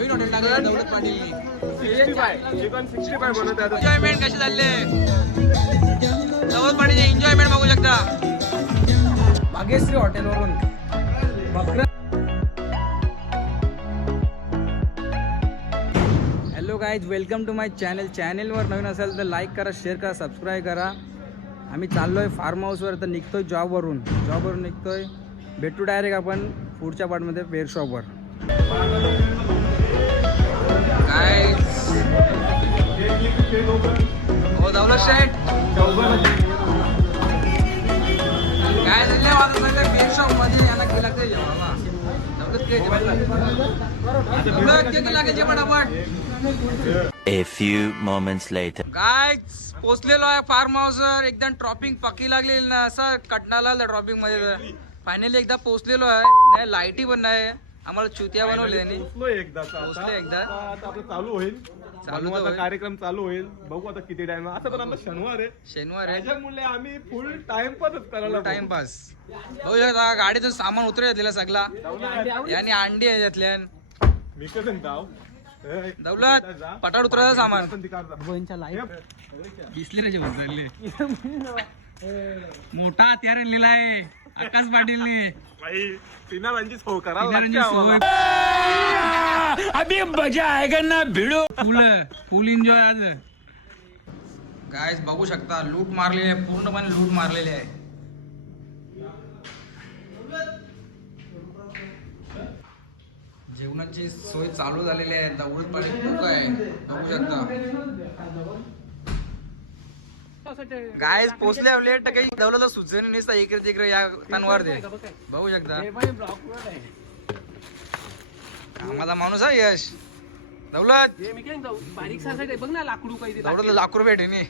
नवीन hotel टाकलं दौलत Patil. Chicken 65 बनवत आहे. एन्जॉयमेंट कशी चालले दौलत पाटीलचे एन्जॉयमेंट बघू शकता. भाग्यश्री हॉटेलवरून बकरा. हॅलो गाईज, वेलकम टू माय चॅनलवर नवीन असेल तर लाईक करा, शेअर करा, सबस्क्राईब करा. आम्ही चाललोय फार्म हाऊसवर, तर निघतोय जॉबवरून निघतोय. भेटू डायरेक्ट आपण पुढच्या पार्टमध्ये बेअर शॉपवर. काय हो दौलत शेठ, काय झालं माझं बेअर शॉप मध्ये याला केला ते जेव्हा दौलत के लागायचे पटापट. A few moments later. Guys पोचलेलो आहे फार्म हाऊसवर. एकदम ट्रॉपिंग पक्की लागलेली ना, असं कटणाला ट्रॉपिंग मध्ये. फायनली एकदा पोचलेलो आहे. नाही लाईटी पण नाही, आम्हाला चुतिया बनवली पोचलोय एकदा. आपलं चालू होईल, कार्यक्रम चालू होईल. बघू आता किती टाइम. असं पण आमचा शनिवार आहे त्याच्यामुळे आम्ही फुल टाइमपास करायला. टाइमपास बघू शकता. गाडीतून सामान उतरलेला सगळा आणि अंडी आहे त्यातल्या. मी कसं जाऊ दौलत पटाड उतरायचं सामान दिसले मोठा हत्यार आणलेला आहे आकाश पाटीलने. अभी मजा आएगा ना भिड़ो. फुल एन्जॉय आज. गाइस बघू शकता लूट मारलेली आहे, पूर्णपणे लूट मारलेली आहे. जेवणाची सोय चालू झालेली आहे. दौलत पाटील खूप आहे बघू शकता. गाइस पोचले लेट काही दौलत सुचणी नसता. इकडे तिकडे या तनवार दे बघू शकता. आम्हाला माणूस आहे यश. दौलत दौलत लाख रुपये भेटे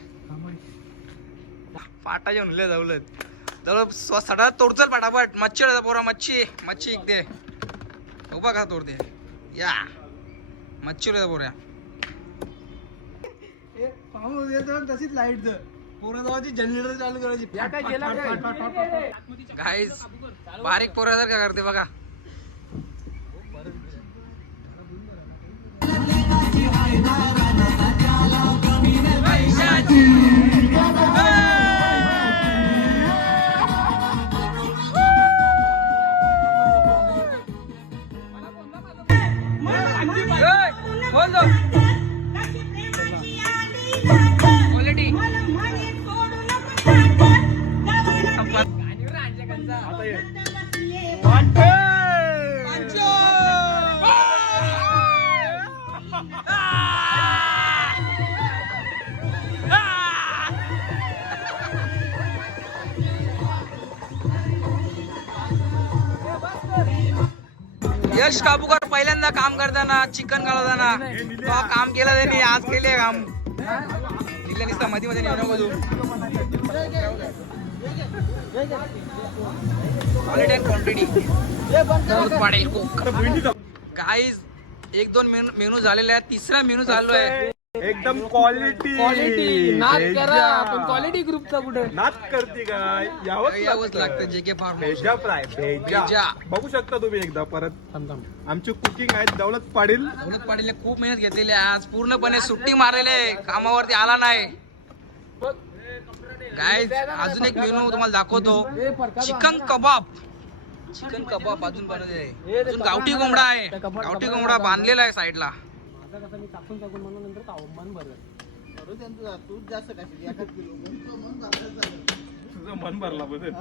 पाटा घेऊन दौलत सडा तोडचल पटापट. मच्छी पोरा मच्छी इकडे उभा का तोडते या मच्छी पोऱ्या. तशीच लाईट जनरेटर चालू करायची. गाईस बारीक पोऱ्यासारखा करते बघा. यश काबूकर पहिल्यांदा काम करताना चिकन काढताना काम केलं त्यांनी. आज केले काम निघलं नुसतं मध्ये मध्ये नेऊ नको तू. क्वालिटी अँड क्वांटिटी पाडेल कोक. गाईज 1-2 मेनू झालेले आहेत. तिसरा मेनू चालू आहे. एकदम क्वालिटी नाच करा पण क्वालिटी ग्रुपचा कुठे नाच करते काय यावंच लागतं. JK फार्म भेजा फ्राय भेजा बघू शकता तुम्ही एकदा परत. आमची कुकिंग आहे दौलत पाटील. दौलत पाटीलने खूप मेहनत घेतलेली आहे. आज पूर्णपणे सुट्टी मारलेली आहे, कामावरती आला नाही. गाईज अजून एक मेनू तुम्हाला दाखवतो. चिकन कबाब अजून बनवले आहे. अजून गावठी कोंबडा आहे. गावठी कोंबडा बांधलेला आहे साईडला. तुझं मन भरला बदल.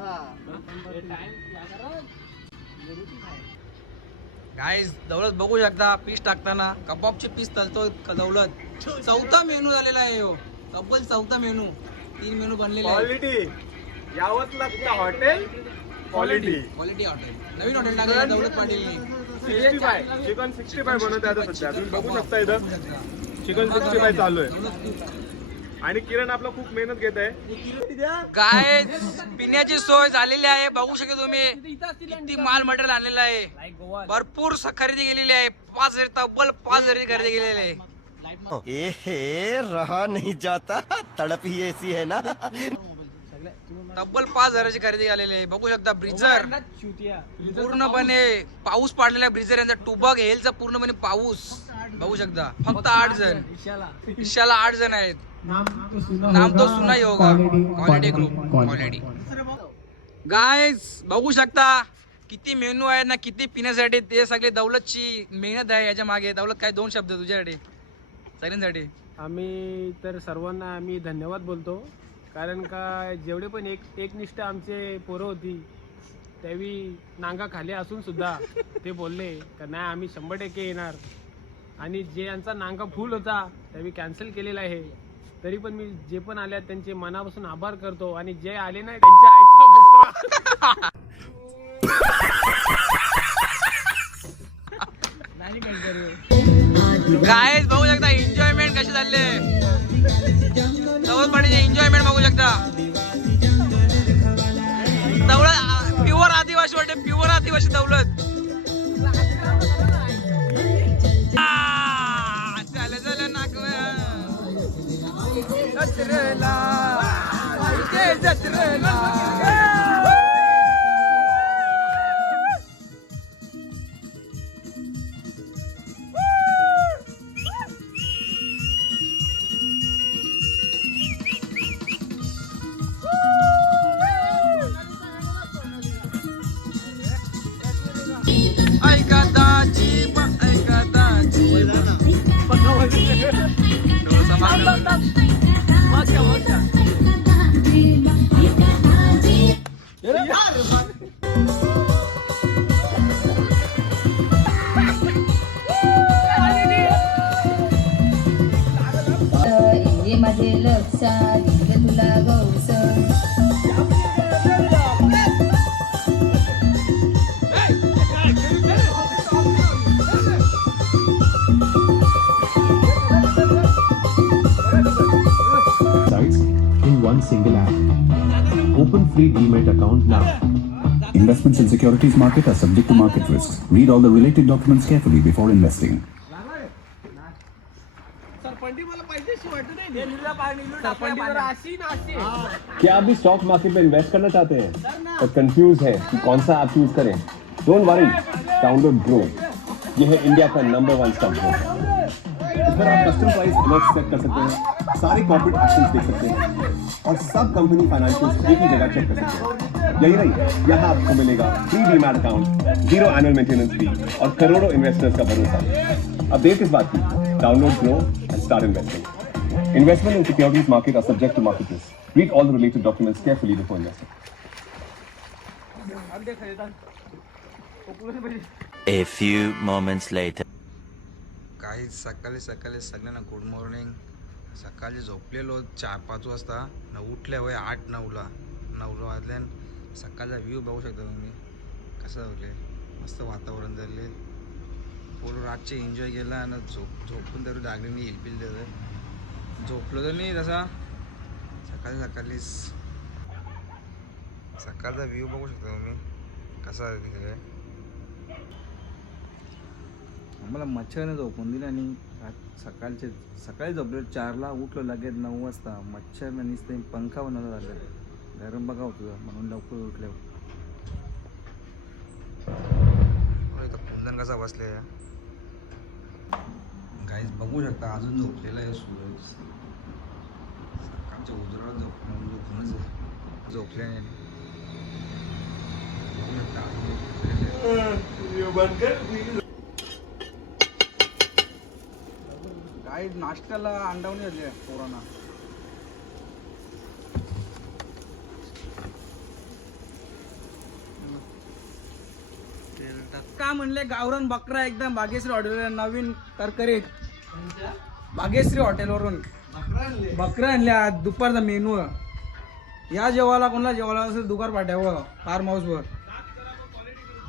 गाईज दौलत बघू शकता पीस टाकताना कबाबचे पीस तलतो दौलत. 4था मेनू झालेला आहे हो. तब्बल 4था मेनू. 3 मेनू बनलेले आहे. क्वालिटी यावंच लागतं. Hotel quality hotel. नवीन हॉटेल टाकलं दौलत पाटीलने. 65 चिकन 65 बनवत आहे आता सध्या. तुम्ही बघू शकता इथं चिकन 65 चालू आहे. आणि किरण आपला खूप मेहनत घेत आहे. काय पिण्याची सोय झालेली आहे बघू शकता तुम्ही. किती माल मटेरियल आणलेला आहे. भरपूर खरेदी केलेली आहे. 5,000 तब्बल 5,000 खरेदी केलेली आहे. रहा नहीं जाता, तड़प ही ऐसी है ना. तब्बल 5,000ची खरेदी आलेली आहे. बघू शकता ब्रिजर पूर्णपणे पाऊस पाडलेला आहे. ब्रिजर यांचा टुबक हेलचा पूर्णपणे पाऊस बघू शकता. फक्त 8 जण इशाला 8 जण आहेत. नाम तो सुना ही होगा. Quality group quality. गाइस बघू शकता किती मेनू आहे ना, किती पिण्यासाठी. ते सगळे दौलतची मेहनत आहे याच्या मागे. दौलत काय 2 शब्द तुझ्यासाठी सगळ्यांसाठी. आम्ही तर सर्वांना आम्ही धन्यवाद बोलतो, कारण का जेवढे पण एकनिष्ठ आमचे पोरं होती त्यावेळी नांगा खाली असून सुद्धा ते बोलले का नाही आम्ही 100% येणार. आणि जे यांचा नांगा फुल होता त्यावेळी कॅन्सल केलेला आहे. तरी पण मी जे पण आले त्यांचे मनापासून आभार करतो. आणि जे आले नाही त्यांच्या आईचा गाइस बघू शकता एन्जॉयमेंट कशी चालले. दौलतवाडीचे एन्जॉयमेंट बघू शकता. दौलत प्युअर आदिवासी वाटते. प्युअर आदिवासी दौलत. चल जत्रेला जत्रेला. ऐका दाजी ऐका दाजी डोसा मागला. ये माझे लक्षात येईल तुला Gauss. in one single app. Open free Demat account now. Investments in securities market are subject to market risks. Read all the related documents carefully before investing. क्या आप भी स्टॉक मार्केट में इन्वेस्ट करना चाहते हैं और कंफ्यूज है कि कौन सा ऐप चूज करें? Don't worry, download grow. ये है इंडिया का नंबर 1 स्टॉक ब्रोकर. इस पर आप कस्टम प्राइस अलर्ट सेट कर सकते हैं, सारे कॉर्पोरेट एक्शंस देख सकते हैं और सब कंपनी फाइनेंशियल्स एक ही जगह चेक कर सकते हैं. यही नहीं, यहाँ आपको मिलेगा free demat account, 0 annual maintenance fee और करोड़ों इन्वेस्टर्स का भरोसा. अब देर किस बात की? Download grow end start investing. Investment in securities market are subject to market risk. Read all the related documents carefully before investing. A few moments later. काही सकाळी सगळ्यांना गुड मॉर्निंग. सकाळी झोपलेलो 4-5 वाजता न उठले होय 8-9ला. 9 वाजल्यान सकाळचा व्ह्यू बघू शकता तुम्ही कसं होते. मस्त वातावरण झाले. पूर्ण रातचे एन्जॉय केला आणि झोपून तरी जागरणीने हिलपिल देतं. झोपलो तर नाही तसा. सकाळीच सकाळचा व्ह्यू बघू शकता तुम्ही कसा आहे. आम्हाला मच्छरने झोपून दिलं आणि सकाळी झोपलो 4ला उठलो लगेच 9 वाजता. मच्छरनं नुसतं पंखा बनवलं झालं. गरम बघा होतं म्हणून लवकर उठले. कुंदन कसा बसले गाईज बघू शकता. अजून झोपलेला आहे सूरज. सकाळच्या उजळात झोपूनच झोपले नाही. बघू शकता गाईज नाश्त्याला अंडावणी झाली पोरांना. का म्हणले गावरान बकरा एकदम भाग्यश्री हॉटेल नवीन तरकरीत. भाग्यश्री हॉटेलवरून बकरा आणल्या. दुपारचा मेनू या जेवायला कोणाला जेवायला असेल दुपार पाठ्यावं फार्म हाऊसवर.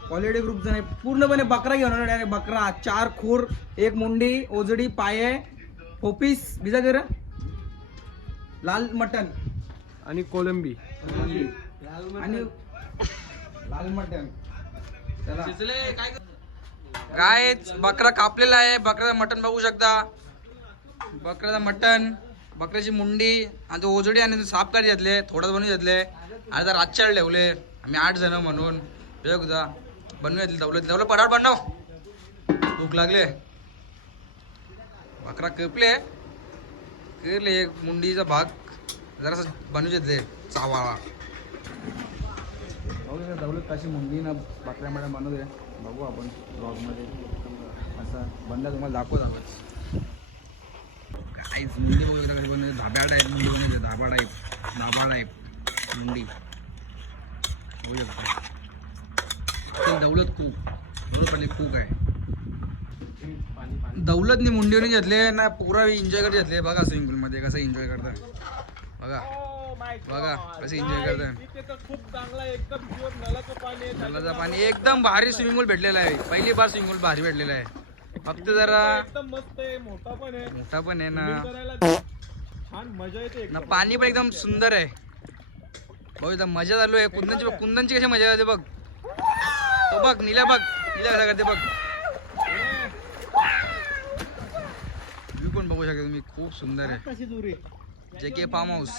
क्वालिटी ग्रुपचं नाही पूर्णपणे बकरा घेऊन डायरेक्ट. बकरा 4 खूर 1 मुंडी ओजडी पाये पोपीस बिजा गर लाल मटन आणि कोलंबी आणि लाल मटन. काय बकरा कापलेला आहे. बकऱ्याचं मटन बघू शकता. बकऱ्याचं मटन, बकऱ्याची मुंडी आणि ओजडी आणि साफ करी घेतले. थोडं बनवून घेतले. आज रातच्या ठेवले आम्ही 8 जण म्हणून बघा बनवूया दौलत पटाट बनव भूक लागले बकरा कपले एक मुंडीचा भाग जरासा बनवू देते चावाळा बघू दौलत कशी मुंडी ना बकऱ्या मॅडम बनवते बघू आपण ब्लॉगमध्ये असं बनला तुम्हाला दाखवत आवाज काहीच मुंडी बघू शकता कशी बनवते धाब्या टाईप मुंडी बनवते धाबा टाईप मुंडी बघू शकता दौलत पण एक कूक आहे दौलतनी मुंडीवरून घेतले ना पुरा एन्जॉय करत घेतले बघा स्विमिंग पूल मध्ये कसं एन्जॉय करतात बघा कसं एन्जॉय करतात खूप चांगला एकदम प्युअर नळाचं पाणी एकदम भारी स्विमिंग पूल भेटलेला आहे पहिली बार स्विमिंग पूल भारी भेटलेला आहे फक्त जरा एकदम मस्त आहे मोठा पण आहे ना छान मजा येते ना पाणी पण एकदम सुंदर आहे भाऊ एकदम मजा चालू आहे कुंदनची कशी मजा येते बघ तो बघ नीला कसा करते बघ व्ह्यू पण बघू शकता तुम्ही खूप सुंदर आहे JK फार्म हाऊस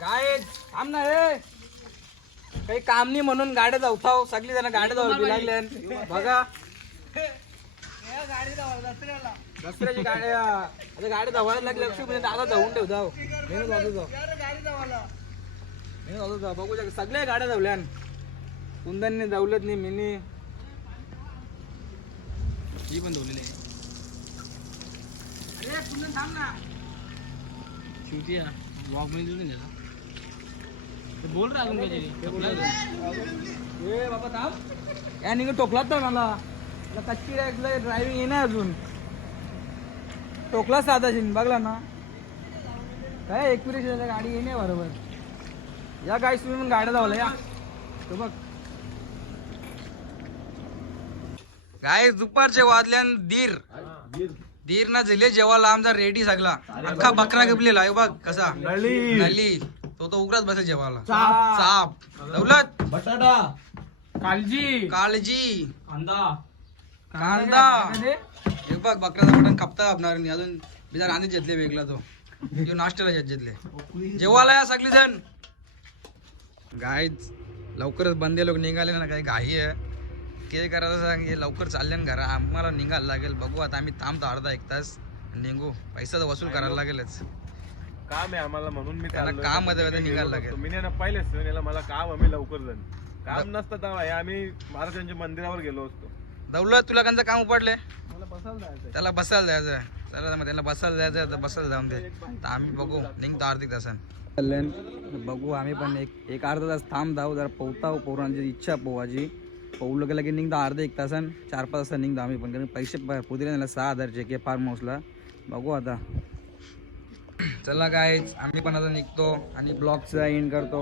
गाय थांब ना रे काही काम नाही म्हणून गाड्या धावताव सगळी जण गाड्या धावू लागल्या बघा दसऱ्याची गाड्या आता गाड्या धावायला लागल्या लक्ष्मीपर्यंत आता धावून ठेवताव बघू शकता सगळ्या गाड्या धावल्यान कुंदनने धावलत नाही मीनी ही पण धावलेली आहे अरे कुंदन थांब ना शेवटी वॉक मध्ये नाही गेला बोल रहा अजून ए बाबा थांब या निघ टोकलात तर मला कच्ची ड्रायव्हिंग येणार अजून टोकला साधा बघला ना काय एक्सपिरियन्स गाडी येणे बरोबर या गाडी तुम्ही गाड्या धावला या तो बघ गाय दुपारचे वाजल्यान दीर ना झेले जेवायला आमचा रेडी सगळा अख्खा बकरा गपलेला आहे बघ कसा नली तो उघडाच बसेल जेवायला चाप दौलत बटाटा काळजी कांदा हे बघ बकऱ्याचा मटण कापता कापणार नाही अजून बिचार रांधीत घेतले वेगळा तो नाश्त्याला घेतले जेवायला या सगळी जण गाय लवकरच बंदे लोक निघाले ना काही घाई आहे के करायचं सांग हे लवकर चालले ना घरा आम्हाला निघायला लागेल बघू आता आम्ही थांबतो अर्धा 1 तास निघू पैसा तर वसूल करायला लागेलच काम आहे आम्हाला म्हणून मी त्याला काम मध्ये निघायला लागेल तुम्ही ना पाहिलेच याला मला काम आम्ही लवकर जाण काम नसतं तेव्हा आम्ही महाराजांच्या मंदिरावर गेलो असतो दौलत तुला कंचा काम उपडले त्याला बसायला जायचं चला मग त्याला बसायला जायचं तर बसायला जाऊन दे तर आम्ही बघू निघतो अर्धिक तासान बघू आम्ही पण एक अर्धा तास थांब जाऊ जरा पोहताव पोरांची इच्छा पोहायची पोहलं गेलं की निघतो अर्धा 1 तासान 4-5 वाजता निघतो आम्ही पण कारण पैसे पुदिले नाही 6,000 JK फार्म हाऊसला बघू आता चला काय आम्ही पण आता निघतो आणि ब्लॉगचा एंड करतो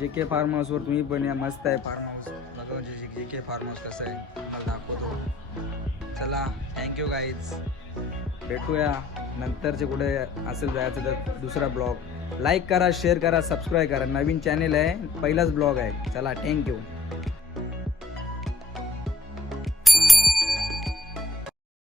JK फार्म हाऊसवर तुम्ही पण या मस्त आहे फार्म हाऊस बघा JK फार्म हाऊस कसं आहे मला दाखवतो चला थँक्यू गाईज भेटूया नंतरचे कुठे असेल जायचं तर दुसरा ब्लॉग लाईक करा शेअर करा सबस्क्राईब करा नवीन चॅनेल आहे पहिलाच ब्लॉग आहे चला थँक्यू